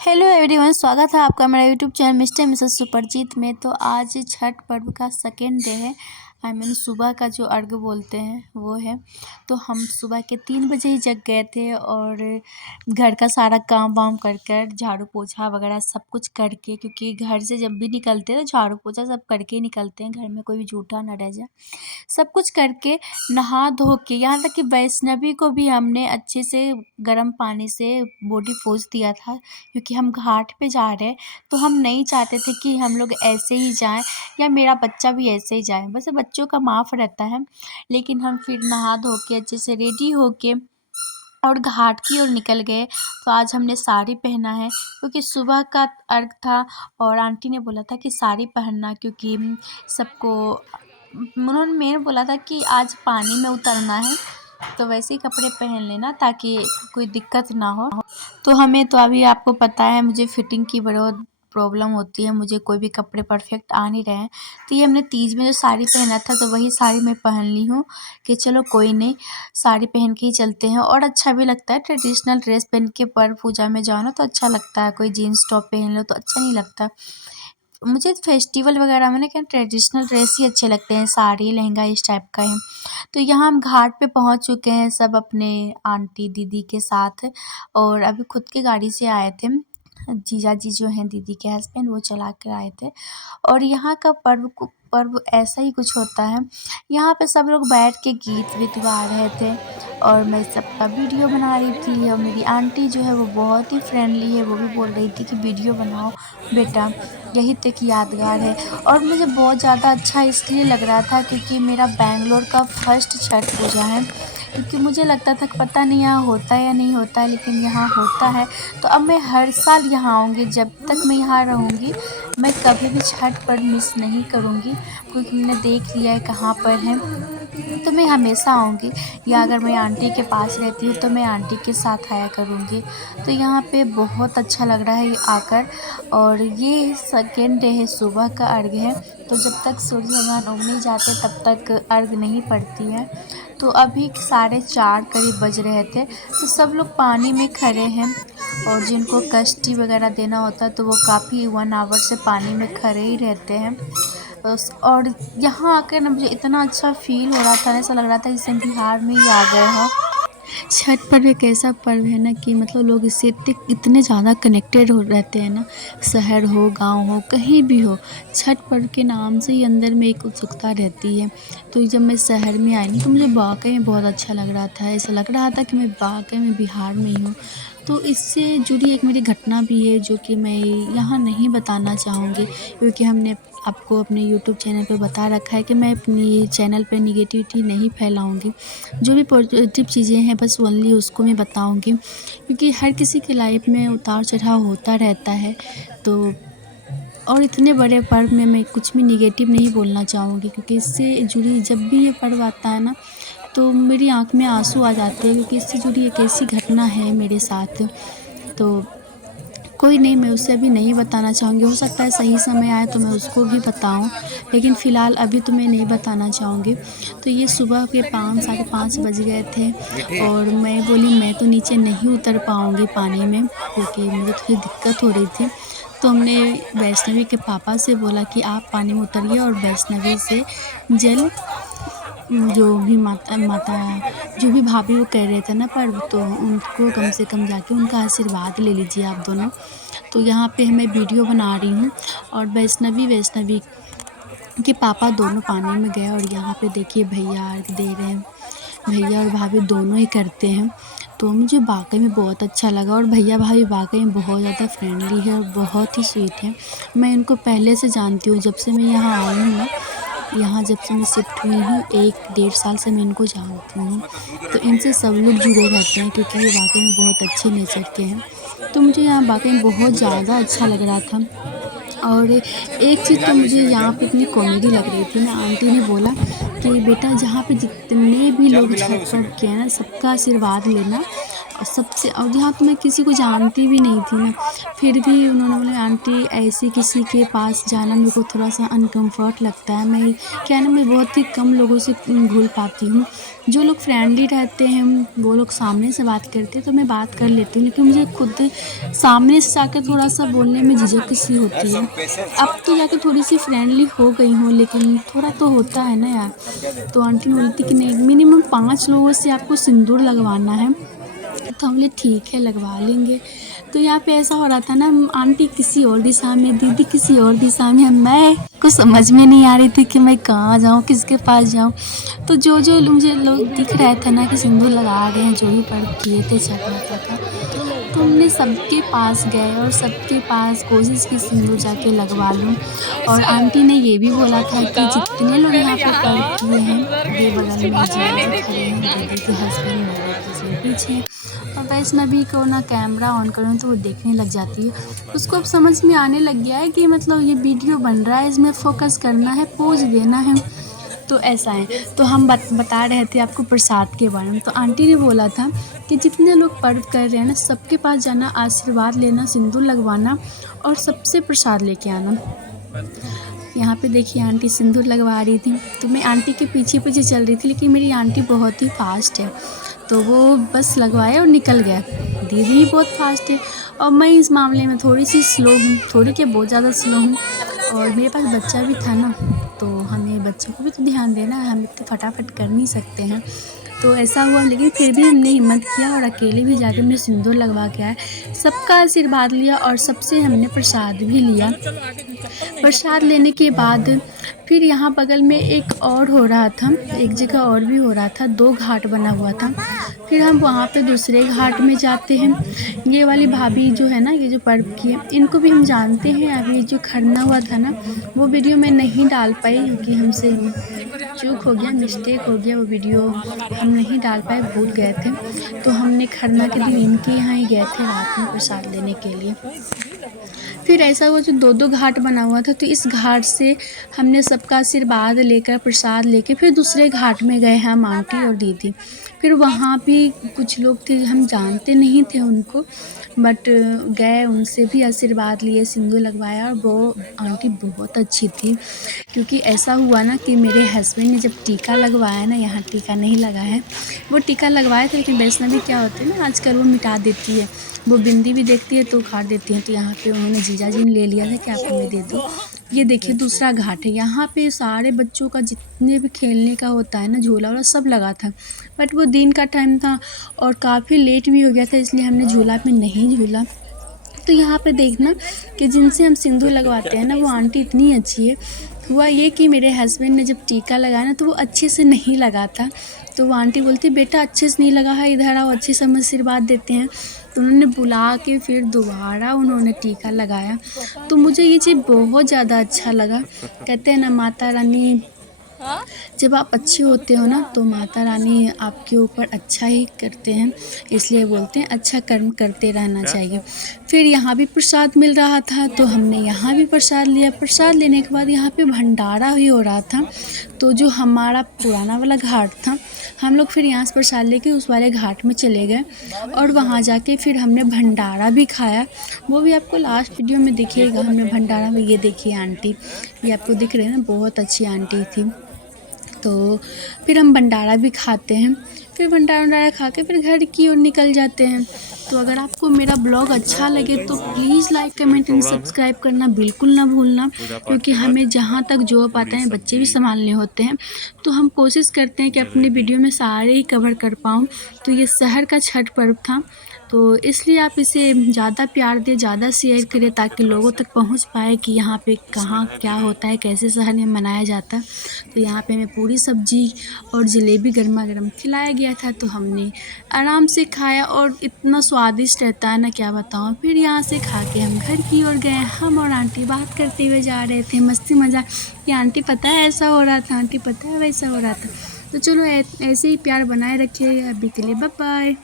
Hello everyone, स्वागत है आपका मेरा यूट्यूब चैनल मिस्टर मिसेस सुपरजीत में। तो आज छठ पर्व का सेकेंड डे है। आई मीन सुबह का जो अर्घ बोलते हैं वो है। तो हम सुबह के 3 बजे ही जग गए थे और घर का सारा काम वाम कर कर झाड़ू पोछा वगैरह सब कुछ करके, क्योंकि घर से जब भी निकलते हैं तो झाड़ू पोछा सब करके ही निकलते हैं, घर में कोई भी जूठा ना रह जाए। सब कुछ करके नहा धो के, यहाँ तक कि वैष्णवी को भी हमने अच्छे से गर्म पानी से बॉडी पोंछ दिया था, क्योंकि हम घाट पे जा रहे हैं। तो हम नहीं चाहते थे कि हम लोग ऐसे ही जाएं या मेरा बच्चा भी ऐसे ही जाए, वैसे बच्चों का माफ़ रहता है। लेकिन हम फिर नहा धो के अच्छे से रेडी होके और घाट की ओर निकल गए। तो आज हमने साड़ी पहना है क्योंकि सुबह का अर्घ था और आंटी ने बोला था कि साड़ी पहनना, क्योंकि सबको उन्होंने मेरे बोला था कि आज पानी में उतरना है तो वैसे ही कपड़े पहन लेना ताकि कोई दिक्कत ना हो। तो हमें तो अभी आपको पता है मुझे फिटिंग की बहुत प्रॉब्लम होती है, मुझे कोई भी कपड़े परफेक्ट आ नहीं रहे हैं। तो ये हमने तीज में जो साड़ी पहना था तो वही साड़ी मैं पहन ली हूँ कि चलो कोई नहीं, साड़ी पहन के ही चलते हैं और अच्छा भी लगता है। ट्रेडिशनल ड्रेस पहन के पर्व पूजा में जाओ ना तो अच्छा लगता है, कोई जीन्स टॉप पहन लो तो अच्छा नहीं लगता। मुझे फेस्टिवल वगैरह में ना क्या ट्रेडिशनल ड्रेस ही अच्छे लगते हैं, साड़ी लहंगा इस टाइप का है। तो यहाँ हम घाट पे पहुँच चुके हैं सब अपने आंटी दीदी के साथ, और अभी खुद की गाड़ी से आए थे। जीजा जी जो हैं दीदी के हस्बैंड वो चला कर आए थे। और यहाँ का पर्व ऐसा ही कुछ होता है। यहाँ पे सब लोग बैठ के गीत वीत गा रहे थे और मैं सबका वीडियो बना रही थी। और मेरी आंटी जो है वो बहुत ही फ्रेंडली है, वो भी बोल रही थी कि वीडियो बनाओ बेटा, यही तक यादगार है। और मुझे बहुत ज़्यादा अच्छा इसलिए लग रहा था क्योंकि मेरा बेंगलोर का फर्स्ट छठ पूजा है। क्योंकि मुझे लगता था कि पता नहीं यहाँ होता है या नहीं होता है, लेकिन यहाँ होता है। तो अब मैं हर साल यहाँ आऊँगी, जब तक मैं यहाँ रहूँगी मैं कभी भी छठ पर्व मिस नहीं करूँगी, क्योंकि मैंने देख लिया है कहाँ पर है। तो मैं हमेशा आऊँगी, या अगर मैं आंटी के पास रहती हूँ तो मैं आंटी के साथ आया करूँगी। तो यहाँ पे बहुत अच्छा लग रहा है आकर। और ये सेकेंड डे है, सुबह का अर्घ है। तो जब तक सूर्य भगवान उग नहीं जाते तब तक अर्घ नहीं पड़ती है। तो अभी 4:30 करीब बज रहे थे। तो सब लोग पानी में खड़े हैं और जिनको कष्टी वगैरह देना होता है तो वो काफ़ी 1 आवर से पानी में खड़े ही रहते हैं। और यहाँ आकर ना मुझे इतना अच्छा फ़ील हो रहा था, ऐसा लग रहा था जैसे बिहार में ही आ गए हों। छठ पर्व एक ऐसा पर्व है ना कि मतलब लोग इससे इतने ज़्यादा कनेक्टेड हो रहते हैं ना, शहर हो गांव हो कहीं भी हो, छठ पर्व के नाम से ही अंदर में एक उत्सुकता रहती है। तो जब मैं शहर में आई ना तो मुझे वाकई में बहुत अच्छा लग रहा था, ऐसा लग रहा था कि मैं वाकई में बिहार में ही हूँ। तो इससे जुड़ी एक मेरी घटना भी है जो कि मैं यहाँ नहीं बताना चाहूँगी, क्योंकि हमने आपको अपने यूट्यूब चैनल पे बता रखा है कि मैं अपनी चैनल पे निगेटिविटी नहीं फैलाऊँगी। जो भी पॉजिटिव चीज़ें हैं बस ओनली उसको मैं बताऊँगी, क्योंकि हर किसी की लाइफ में उतार चढ़ाव होता रहता है। तो और इतने बड़े पर्व में मैं कुछ भी निगेटिव नहीं बोलना चाहूँगी, क्योंकि इससे जुड़ी जब भी ये पर्व आता है ना तो मेरी आँख में आंसू आ जाते हैं, क्योंकि इससे जुड़ी एक ऐसी घटना है मेरे साथ। तो कोई नहीं, मैं उसे अभी नहीं बताना चाहूँगी, हो सकता है सही समय आए तो मैं उसको भी बताऊँ, लेकिन फ़िलहाल अभी तो मैं नहीं बताना चाहूँगी। तो ये सुबह के 5 साढ़े 5 बज गए थे और मैं बोली मैं तो नीचे नहीं उतर पाऊँगी पानी में, क्योंकि मुझे थोड़ी दिक्कत हो रही थी। तो हमने वैष्णवी के पापा से बोला कि आप पानी में उतरिए और वैष्णवी से जल, जो भी माता जो भी भाभी वो कह रहे थे ना पर्व, तो उनको कम से कम जाके उनका आशीर्वाद ले लीजिए आप दोनों। तो यहाँ पे मैं वीडियो बना रही हूँ और वैष्णवी के पापा दोनों पानी में गए और यहाँ पे देखिए भैया अर्घ दे रहे हैं। भैया और भाभी दोनों ही करते हैं। तो मुझे वाक़ई में बहुत अच्छा लगा और भैया भाभी वाक़ई में बहुत ज़्यादा फ्रेंडली है और बहुत ही स्वीट है। मैं इनको पहले से जानती हूँ, जब से मैं यहाँ आई हूँ ना, यहाँ जब से मैं शिफ्ट हुई हूँ 1 डेढ़ साल से मैं इनको जानती हूँ। तो इनसे सब लोग जुड़े रहते हैं क्योंकि ये वाक़ई में बहुत अच्छे नेचर के हैं। तो मुझे यहाँ वाक़ई में बहुत ज़्यादा अच्छा लग रहा था। और एक चीज़ तो मुझे यहाँ पे इतनी कॉमेडी लग रही थी ना, आंटी ने बोला कि बेटा जहाँ पे जितने भी लोग छठ पर्व किए हैं ना सबका आशीर्वाद लेना सबसे, और यहाँ तो मैं किसी को जानती भी नहीं थी ना, फिर भी उन्होंने बोला आंटी ऐसे किसी के पास जाना मेरे को थोड़ा सा अनकम्फर्ट लगता है। मैं क्या है ना, मैं बहुत ही कम लोगों से घुल पाती हूँ। जो लोग फ्रेंडली रहते हैं वो लोग सामने से बात करते हैं तो मैं बात कर लेती हूँ, लेकिन मुझे खुद सामने से जाकर थोड़ा सा बोलने में झिझक सी होती है। अब तो जाकर थोड़ी सी फ्रेंडली हो गई हूँ, लेकिन थोड़ा तो होता है ना यार। तो आंटी ने बोलती कि नहीं, मिनिमम 5 लोगों से आपको सिंदूर लगवाना है। तो हम बोले ठीक है, लगवा लेंगे। तो यहाँ पे ऐसा हो रहा था ना, आंटी किसी और दिशा में, दीदी किसी और दिशा में, मैं कुछ समझ में नहीं आ रही थी कि मैं कहाँ जाऊँ, किसके पास जाऊँ। तो जो मुझे लोग दिख रहे थे ना कि सिंदूर लगा रहे हैं, जो भी पर्व किए थे छठ माता का, तो हमने सबके पास गए और सबके पास कोशिश की सिंदूर जाके लगवा लूँ। और आंटी ने ये भी बोला था कि जितने लोग यहाँ पे पर्व किए हैं, ये बगल में जीजा जी खड़े हैं, दीदी के हस्बैंड मेरे पीछे। और वैष्णवी को ना कैमरा ऑन करूँ तो वो देखने लग जाती है। उसको अब समझ में आने लग गया है कि मतलब ये वीडियो बन रहा है, इसमें फोकस करना है, पोज देना है, तो ऐसा है। तो हम बता रहे थे आपको प्रसाद के बारे में। तो आंटी ने बोला था कि जितने लोग पर्व कर रहे हैं ना, सबके पास जाना, आशीर्वाद लेना, सिंदूर लगवाना और सबसे प्रसाद लेके आना। यहाँ पे देखिए आंटी सिंदूर लगवा रही थी, तो मैं आंटी के पीछे पीछे चल रही थी, लेकिन मेरी आंटी बहुत ही फास्ट है, तो वो बस लगवाया और निकल गया। दीदी भी बहुत फास्ट है और मैं इस मामले में थोड़ी सी स्लो हूँ, थोड़ी क्या बहुत ज़्यादा स्लो हूँ। और मेरे पास बच्चा भी था ना, तो हमें बच्चों को भी तो ध्यान देना है, हम इतने फटाफट कर नहीं सकते हैं। तो ऐसा हुआ, लेकिन फिर भी हमने हिम्मत किया और अकेले भी जाकर हमने सिंदूर लगवा के आए, सबका आशीर्वाद लिया और सबसे हमने प्रसाद भी लिया। प्रसाद लेने के बाद फिर यहाँ बगल में एक और हो रहा था, एक जगह और भी हो रहा था, 2 घाट बना हुआ था। फिर हम वहाँ पे दूसरे घाट में जाते हैं। ये वाली भाभी जो है ना, ये जो पर्व की है, इनको भी हम जानते हैं। अभी जो खरना हुआ था ना, वो वीडियो मैं नहीं डाल पाई क्योंकि हमसे चूक हो गया, मिस्टेक हो गया, वो वीडियो हम नहीं डाल पाए, भूल गए थे। तो हमने खरना के दिन इनके यहाँ ही गए थे रात में प्रसाद लेने के लिए। फिर ऐसा हुआ, जो 2-2 घाट बना हुआ था, तो इस घाट से हमने सबका आशीर्वाद लेकर प्रसाद लेके फिर दूसरे घाट में गए हम आंटी और दीदी। फिर वहाँ भी कुछ लोग थे, हम जानते नहीं थे उनको, बट गए, उनसे भी आशीर्वाद लिए, सिंदूर लगवाया। और वो आंटी बहुत अच्छी थी, क्योंकि ऐसा हुआ ना कि मेरे हस्बैंड ने जब टीका लगवाया ना, यहाँ टीका नहीं लगा है, वो टीका लगवाए थे, लेकिन वैष्णवी क्या होती है ना आजकल, वो मिटा देती है, वो बिंदी भी देखती है तो उखाड़ देती है। तो यहाँ पे उन्होंने जीजा जी ने ले लिया था कि आप हमें दे दो। ये देखिए दूसरा घाट है, यहाँ पे सारे बच्चों का जितने भी खेलने का होता है ना, झूला वूला सब लगा था, बट वो दिन का टाइम था और काफ़ी लेट भी हो गया था, इसलिए हमने झूला पे नहीं झूला। तो यहाँ पे देखना कि जिनसे हम सिंदूर लगवाते हैं ना, वो आंटी इतनी अच्छी है। हुआ ये कि मेरे हस्बैंड ने जब टीका लगाया ना, तो वो अच्छे से नहीं लगा था, तो वो आंटी बोलती बेटा अच्छे से नहीं लगा है, इधर आओ, अच्छे से हम आशीर्वाद देते हैं। तो उन्होंने बुला के फिर दोबारा उन्होंने टीका लगाया, तो मुझे ये चीज़ बहुत ज़्यादा अच्छा लगा। कहते हैं ना, माता रानी जब आप अच्छे होते हो ना, तो माता रानी आपके ऊपर अच्छा ही करते हैं, इसलिए बोलते हैं अच्छा कर्म करते रहना चाहिए। फिर यहाँ भी प्रसाद मिल रहा था, तो हमने यहाँ भी प्रसाद लिया। प्रसाद लेने के बाद यहाँ पे भंडारा भी हो रहा था, तो जो हमारा पुराना वाला घाट था, हम लोग फिर यहाँ से प्रसाद लेके उस वाले घाट में चले गए और वहाँ जाके फिर हमने भंडारा भी खाया। वो भी आपको लास्ट वीडियो में दिखिएगा, हमने भंडारा में, ये देखिए आंटी, ये आपको दिख रहे हैं ना, बहुत अच्छी आंटी थी। तो फिर हम भंडारा भी खाते हैं, फिर भंडारा खा के फिर घर की ओर निकल जाते हैं। तो अगर आपको मेरा ब्लॉग अच्छा लगे तो please like comment and subscribe करना बिल्कुल ना भूलना, क्योंकि हमें जहाँ तक जो पाता है, बच्चे भी संभालने होते हैं, तो हम कोशिश करते हैं कि अपने वीडियो में सारे ही कवर कर पाऊँ। तो ये शहर का छठ पर्व था, तो इसलिए आप इसे ज़्यादा प्यार दें, ज़्यादा शेयर करें, ताकि लोगों तक पहुंच पाए कि यहाँ पे कहाँ क्या होता है, कैसे शहर में मनाया जाता है। तो यहाँ पे हमें पूरी सब्जी और जलेबी गर्मा गर्म खिलाया गया था, तो हमने आराम से खाया और इतना स्वादिष्ट रहता है ना, क्या बताऊँ। फिर यहाँ से खा के हम घर की ओर गए। हम और आंटी बात करते हुए जा रहे थे, मस्ती मज़ाक कि आंटी पता है ऐसा हो रहा था, आंटी पता है वैसा हो रहा था। तो चलो ऐसे ही प्यार बनाए रखिए। अभी के लिए बाय बाय।